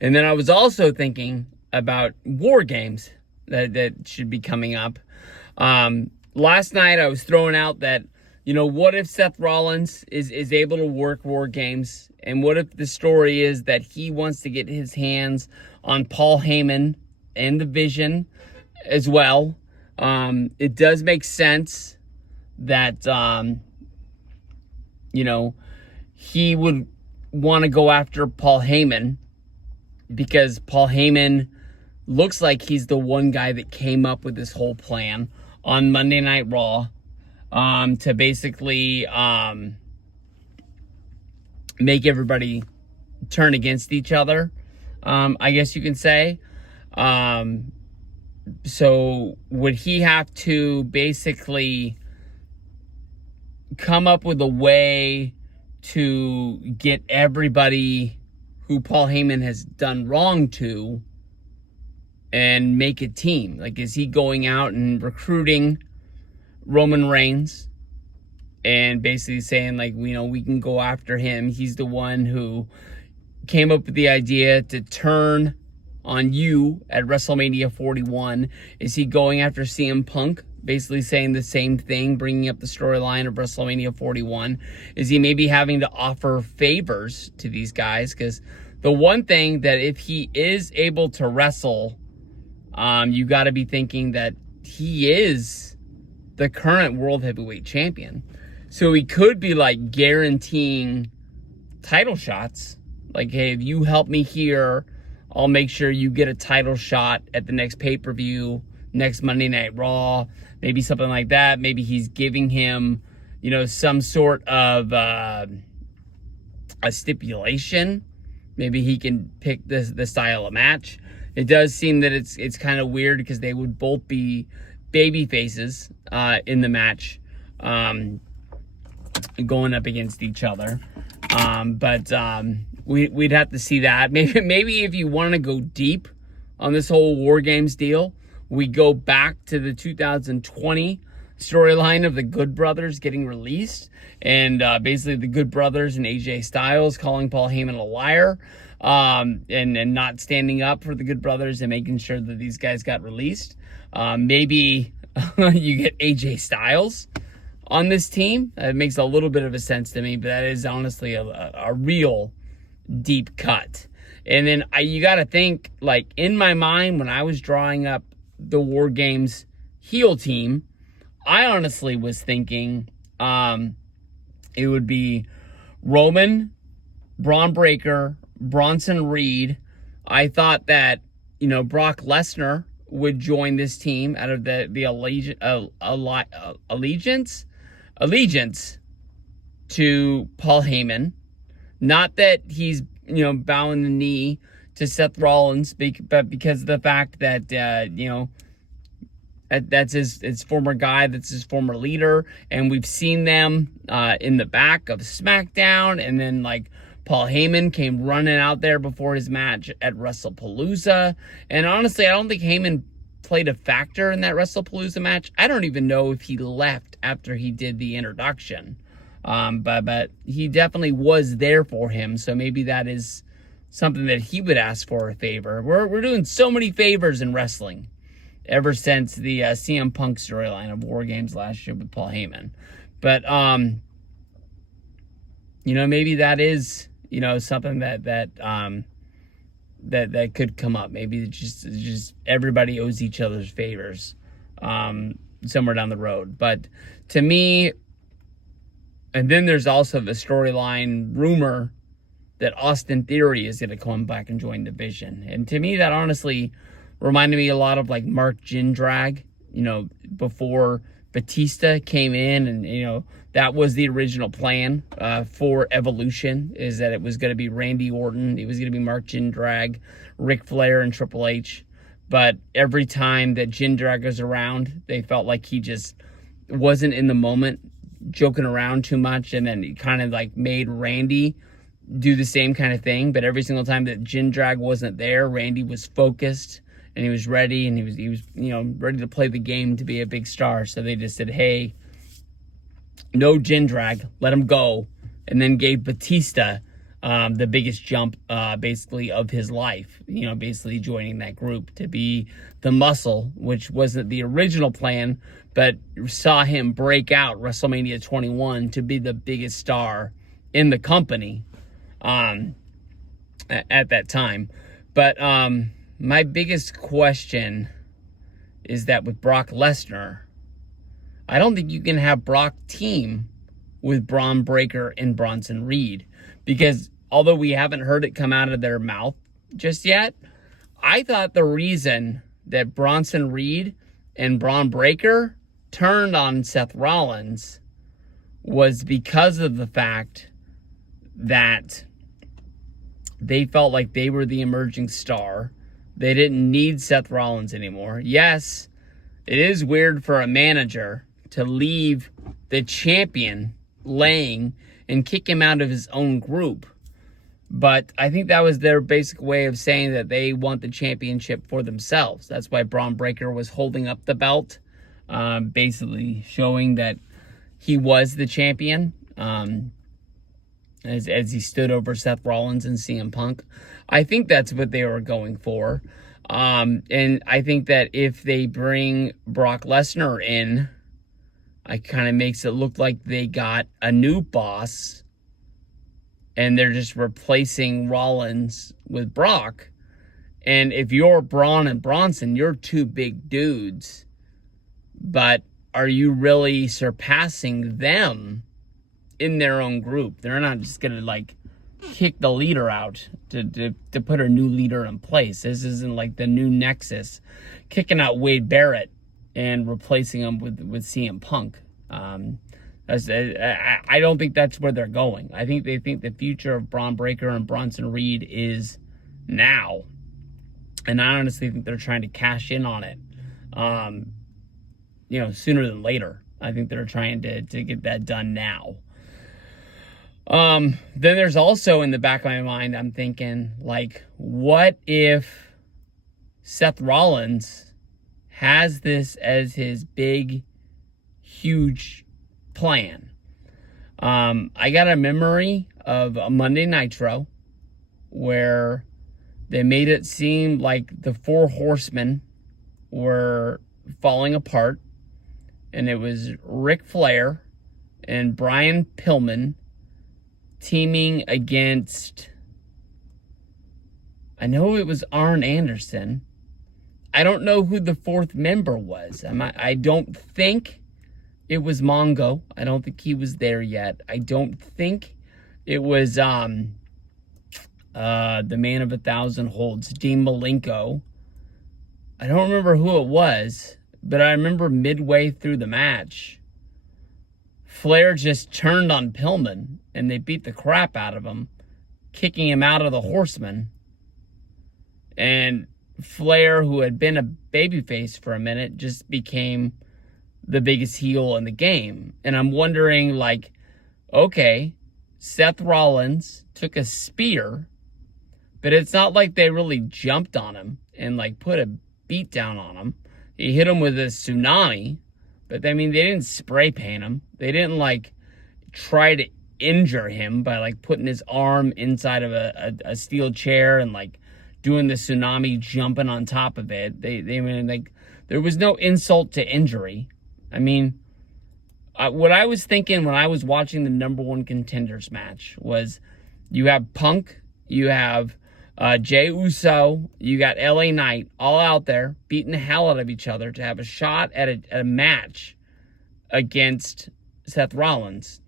And then I was also thinking about War Games that should be coming up. Last night I was throwing out that, what if Seth Rollins is able to work War Games? And what if the story is that he wants to get his hands on Paul Heyman and the Vision as well? It does make sense that, he would want to go after Paul Heyman because Paul Heyman looks like he's the one guy that came up with this whole plan on Monday Night Raw to basically make everybody turn against each other, I guess you can say. So would he have to basically come up with a way to get everybody who Paul Heyman has done wrong to and make a team? Like, is he going out and recruiting Roman Reigns and basically saying, like, we can go after him? He's the one who came up with the idea to turn on you at WrestleMania 41. Is he going after CM Punk, basically saying the same thing, bringing up the storyline of WrestleMania 41? Is he maybe having to offer favors to these guys? Because the one thing that if he is able to wrestle, you got to be thinking that he is the current World Heavyweight Champion. So he could be like guaranteeing title shots. Like, hey, if you help me here, I'll make sure you get a title shot at the next pay-per-view, next Monday Night Raw, maybe something like that. Maybe he's giving him, some sort of a stipulation. Maybe he can pick the style of match. It does seem that it's kind of weird because they would both be baby faces in the match, going up against each other. But we'd have to see that. Maybe if you want to go deep on this whole War Games deal, we go back to the 2020 storyline of the Good Brothers getting released, and basically the Good Brothers and AJ Styles calling Paul Heyman a liar, and not standing up for the Good Brothers and making sure that these guys got released. Maybe you get AJ Styles on this team. It makes a little bit of a sense to me, but that is honestly a real deep cut. And then you got to think, like, in my mind, when I was drawing up the War Games heel team, I honestly was thinking it would be Roman, Braun Breaker, Bronson Reed. I thought that, Brock Lesnar would join this team out of the allegiance to Paul Heyman. Not that he's, bowing the knee to Seth Rollins, but because of the fact that, that's his former guy, that's his former leader, and we've seen them in the back of SmackDown, and then, like, Paul Heyman came running out there before his match at WrestlePalooza, and honestly, I don't think Heyman played a factor in that WrestlePalooza match. I don't even know if he left after he did the introduction, but he definitely was there for him, so maybe that is something that he would ask for a favor. We're doing so many favors in wrestling ever since the CM Punk storyline of War Games last year with Paul Heyman. But, maybe that is, something that could come up. Maybe it's just everybody owes each other's favors somewhere down the road. But to me, and then there's also the storyline rumor that Austin Theory is going to come back and join the Vision. And to me, that honestly reminded me a lot of like Mark Jindrak, before Batista came in, and, that was the original plan for Evolution, is that it was going to be Randy Orton, it was going to be Mark Jindrak, Ric Flair, and Triple H. But every time that Jindrak was around, they felt like he just wasn't in the moment, joking around too much, and then he kind of like made Randy do the same kind of thing. But every single time that Jindrak wasn't there, Randy was focused and he was ready, and he was ready to play the game to be a big star. So they just said, hey, no Jindrak, let him go, and then gave Batista the biggest jump basically of his life, basically joining that group to be the Muscle, which wasn't the original plan, but saw him break out WrestleMania 21 to be the biggest star in the company at that time. But my biggest question is that with Brock Lesnar, I don't think you can have Brock team with Braun Breaker and Bronson Reed, because although we haven't heard it come out of their mouth just yet, I thought the reason that Bronson Reed and Braun Breaker turned on Seth Rollins was because of the fact that they felt like they were the emerging star. They didn't need Seth Rollins anymore. Yes, it is weird for a manager to leave the champion laying and kick him out of his own group. But I think that was their basic way of saying that they want the championship for themselves. That's why Braun Breaker was holding up the belt, basically showing that he was the champion as he stood over Seth Rollins and CM Punk. I think that's what they were going for. And I think that if they bring Brock Lesnar in, it kind of makes it look like they got a new boss and they're just replacing Rollins with Brock. And if you're Braun and Bronson, you're two big dudes. But are you really surpassing them in their own group? They're not just going to, kick the leader out to put a new leader in place. This isn't like the new Nexus kicking out Wade Barrett and replacing him with CM Punk. I don't think that's where they're going. I think they think the future of Braun Breaker and Bronson Reed is now. And I honestly think they're trying to cash in on it, sooner than later. I think they're trying to get that done now. Then there's also in the back of my mind, I'm thinking, what if Seth Rollins has this as his big, huge plan? I got a memory of a Monday Nitro where they made it seem like the Four Horsemen were falling apart, and it was Ric Flair and Brian Pillman teaming against, I know it was Arn Anderson. I don't know who the fourth member was. I don't think it was Mongo. I don't think he was there yet. I don't think it was the man of 1,000 holds, Dean Malenko. I don't remember who it was, but I remember midway through the match, Flair just turned on Pillman and they beat the crap out of him, kicking him out of the Horsemen. And Flair, who had been a babyface for a minute, just became the biggest heel in the game. And I'm wondering, okay, Seth Rollins took a spear, but it's not like they really jumped on him and put a beat down on him. He hit him with a tsunami, but they didn't spray paint him. They didn't try to injure him by putting his arm inside of a steel chair and doing the tsunami, jumping on top of it. There was no insult to injury. What I was thinking when I was watching the number one contenders match was, you have Punk, you have Jey Uso, you got LA Knight, all out there beating the hell out of each other to have a shot at a match against Seth Rollins.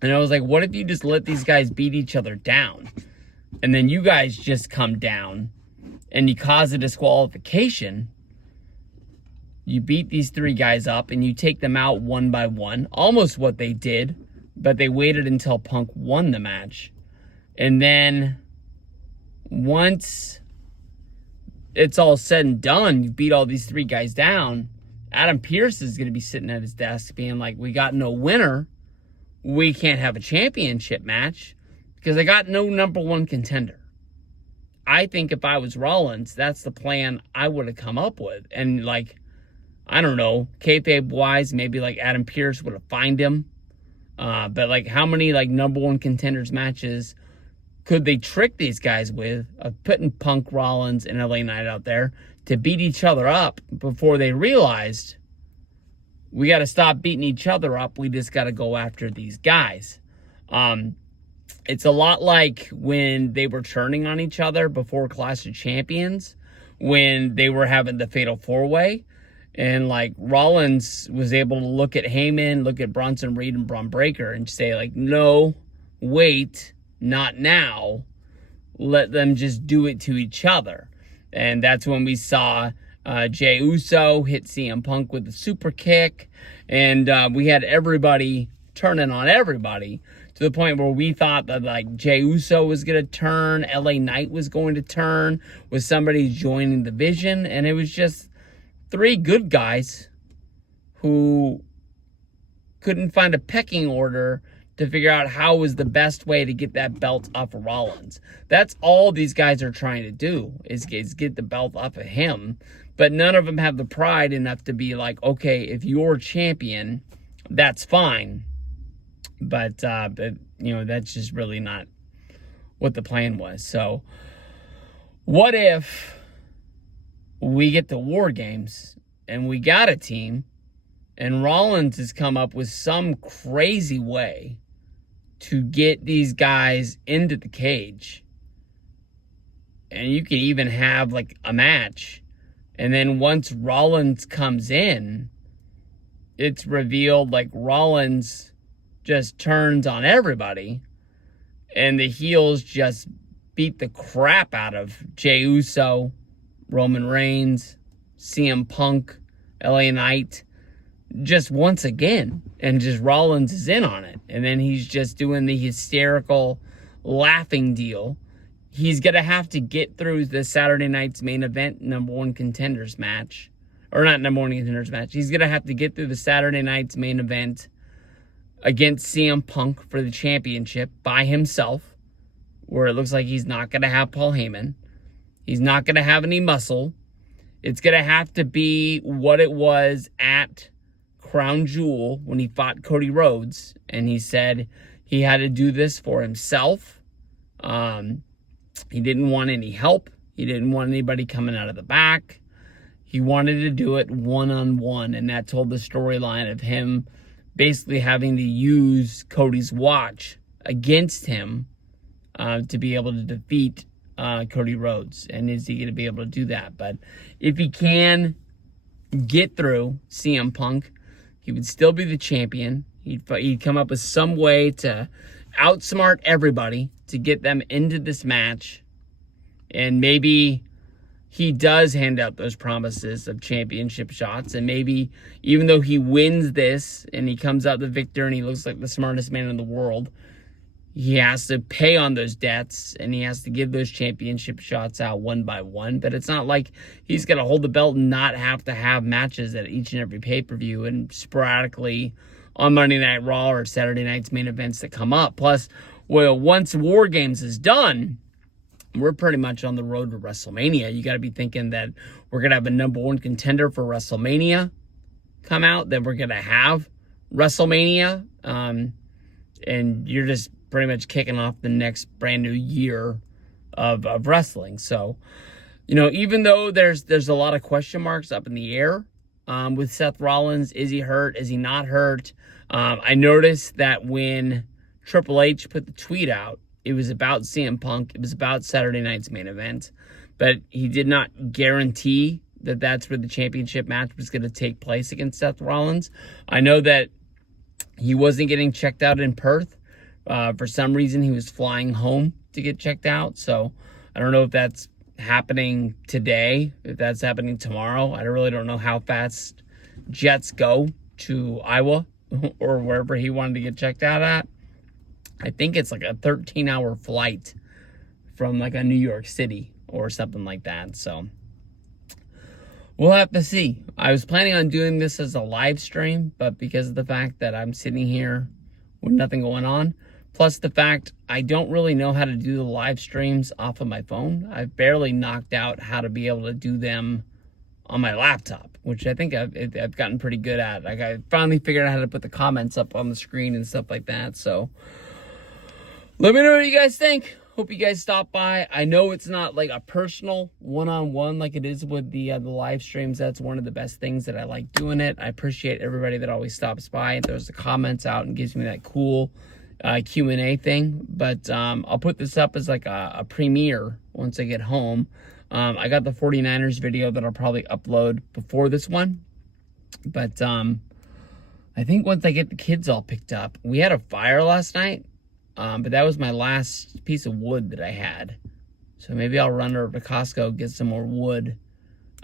And I was like, what if you just let these guys beat each other down? And then you guys just come down and you cause a disqualification. You beat these three guys up and you take them out one by one. Almost what they did, but they waited until Punk won the match. And then once it's all said and done, you beat all these three guys down, Adam Pearce is going to be sitting at his desk being like, we got no winner. We can't have a championship match because I got no number one contender. I think if I was Rollins, that's the plan I would have come up with. And I don't know, kayfabe-wise, maybe Adam Pearce would have fined him. But how many number one contenders matches could they trick these guys with of putting Punk, Rollins, and LA Knight out there to beat each other up before they realized we got to stop beating each other up. We just got to go after these guys. It's a lot like when they were turning on each other before Clash of Champions, when they were having the Fatal 4-Way. And, like, Rollins was able to look at Heyman, look at Bronson Reed and Braun Breaker and say, like, no, wait, not now. Let them just do it to each other. And that's when we saw Jey Uso hit CM Punk with a super kick. And we had everybody turning on everybody to the point where we thought that, like, Jey Uso was going to turn, LA Knight was going to turn, with somebody joining the Vision. And it was just 3 good guys who couldn't find a pecking order to figure out how was the best way to get that belt off of Rollins. That's all these guys are trying to do, is get the belt off of him. But none of them have the pride enough to be like, okay, if you're champion, that's fine. But that's just really not what the plan was. So what if we get to War Games and we got a team and Rollins has come up with some crazy way to get these guys into the cage, and you can even have like a match, and then once Rollins comes in, it's revealed like Rollins just turns on everybody and the heels just beat the crap out of Jey Uso, Roman Reigns, CM Punk, LA Knight, just once again, and just Rollins is in on it. And then he's just doing the hysterical laughing deal. He's going to have to get through the Saturday night's main event number 1 contenders match. Or not number 1 contenders match. He's going to have to get through the Saturday night's main event against CM Punk for the championship by himself, where it looks like he's not going to have Paul Heyman. He's not going to have any muscle. It's going to have to be what it was at Crown Jewel when he fought Cody Rhodes, and he said he had to do this for himself. He didn't want any help. He didn't want anybody coming out of the back. He wanted to do it one-on-one, and that told the storyline of him basically having to use Cody's watch against him to be able to defeat Cody Rhodes. And is he going to be able to do that? But if he can get through CM Punk, he would still be the champion. He'd come up with some way to outsmart everybody to get them into this match. And maybe he does hand out those promises of championship shots. And maybe even though he wins this and he comes out the victor and he looks like the smartest man in the world, he has to pay on those debts and he has to give those championship shots out one by one. But it's not like he's going to hold the belt and not have to have matches at each and every pay-per-view and sporadically on Monday Night Raw or Saturday night's main events that come up. Plus, well, once War Games is done, we're pretty much on the road to WrestleMania. You got to be thinking that we're going to have a number 1 contender for WrestleMania come out, that we're going to have WrestleMania, and you're just pretty much kicking off the next brand new year of wrestling. So, even though there's a lot of question marks up in the air with Seth Rollins, is he hurt? Is he not hurt? I noticed that when Triple H put the tweet out, it was about CM Punk. It was about Saturday night's main event, but he did not guarantee that that's where the championship match was going to take place against Seth Rollins. I know that he wasn't getting checked out in Perth. For some reason, he was flying home to get checked out. So I don't know if that's happening today, if that's happening tomorrow. I really don't know how fast jets go to Iowa or wherever he wanted to get checked out at. I think it's like a 13-hour flight from like a New York City or something like that. So we'll have to see. I was planning on doing this as a live stream, but because of the fact that I'm sitting here with nothing going on, plus the fact I don't really know how to do the live streams off of my phone. I've barely knocked out how to be able to do them on my laptop, which I think I've gotten pretty good at. Like, I finally figured out how to put the comments up on the screen and stuff like that. So let me know what you guys think. Hope you guys stop by. I know it's not like a personal one-on-one like it is with the live streams. That's one of the best things that I like doing it. I appreciate everybody that always stops by and throws the comments out and gives me that cool Q&A thing. But I'll put this up as like a premiere once I get home. I got the 49ers video that I'll probably upload before this one. But I think once I get the kids all picked up, we had a fire last night. But that was my last piece of wood that I had. So maybe I'll run over to Costco, get some more wood,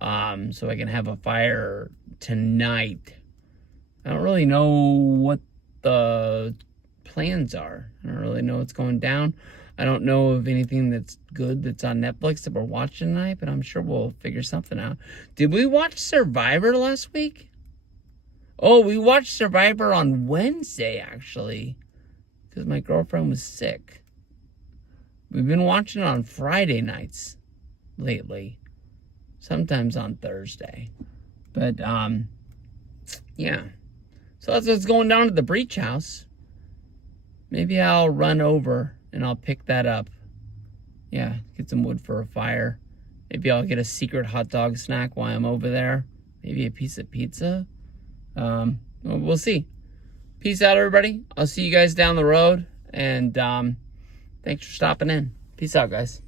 so I can have a fire tonight. I don't really know what the plans are. I don't really know what's going down. I don't know of anything that's good that's on Netflix that we're watching tonight, but I'm sure we'll figure something out. Did we watch Survivor last week? Oh, we watched Survivor on Wednesday, actually, because my girlfriend was sick. We've been watching it on Friday nights lately. Sometimes on Thursday. But, yeah. So that's what's going down at the Breach House. Maybe I'll run over and I'll pick that up. Yeah, get some wood for a fire. Maybe I'll get a secret hot dog snack while I'm over there. Maybe a piece of pizza. We'll see. Peace out, everybody. I'll see you guys down the road. And thanks for stopping in. Peace out, guys.